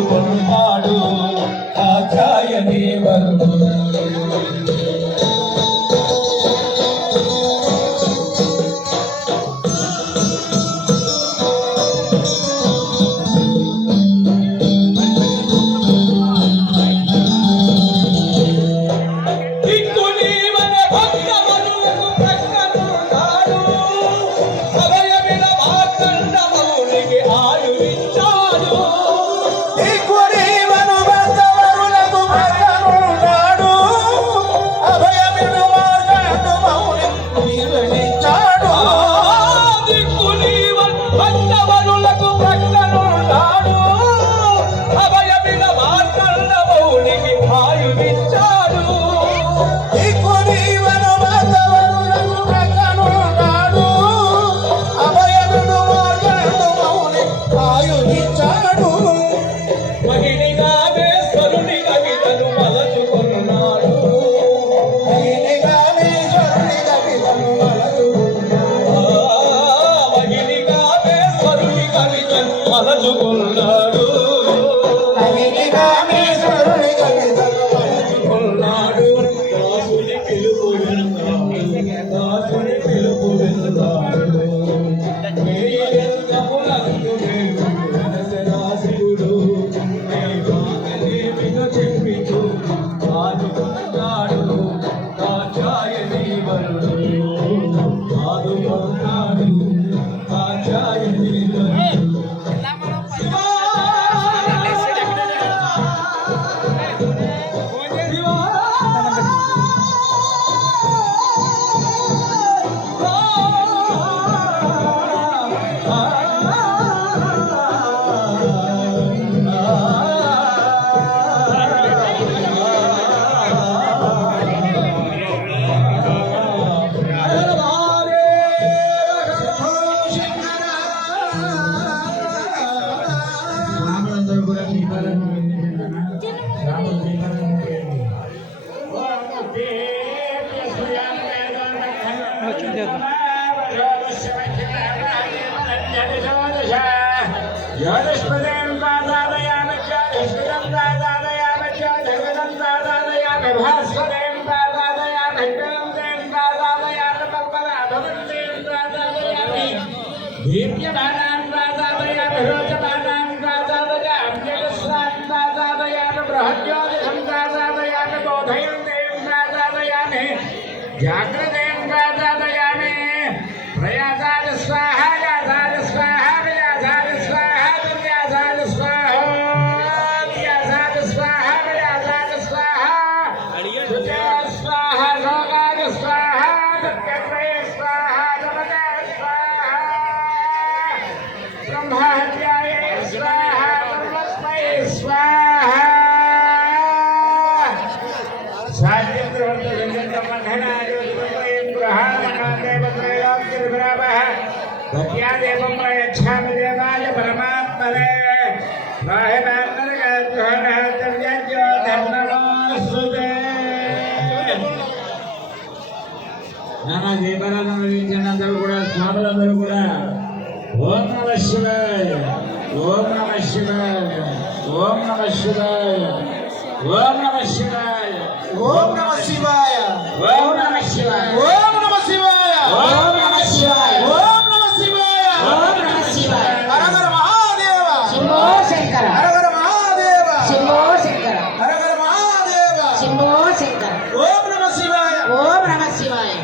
మలచుకున్నాడు కాచాయని వరుడు నానా దీపాలను వెలిగించినందరూ కూడా స్వాములందరూ కూడా ఓం నమః శివాయ, ఓం నమః శివాయ, ఓం నమః శివాయ, ఓం నమః శివాయ, ఓం నమః శివాయ, ఓం నమః శివాయ, ఓం నమః శివాయ, ఓం నమః శివాయ, ఓం నమః శివాయ, ఓం నమః శివాయ. హర హర మహాదేవ, శంభో శంకర, హర హర మహాదేవ, శంభో శంకర, హర హర మహాదేవ, శంభో శంకర. ఓం నమః శివాయ, ఓం నమః శివాయ.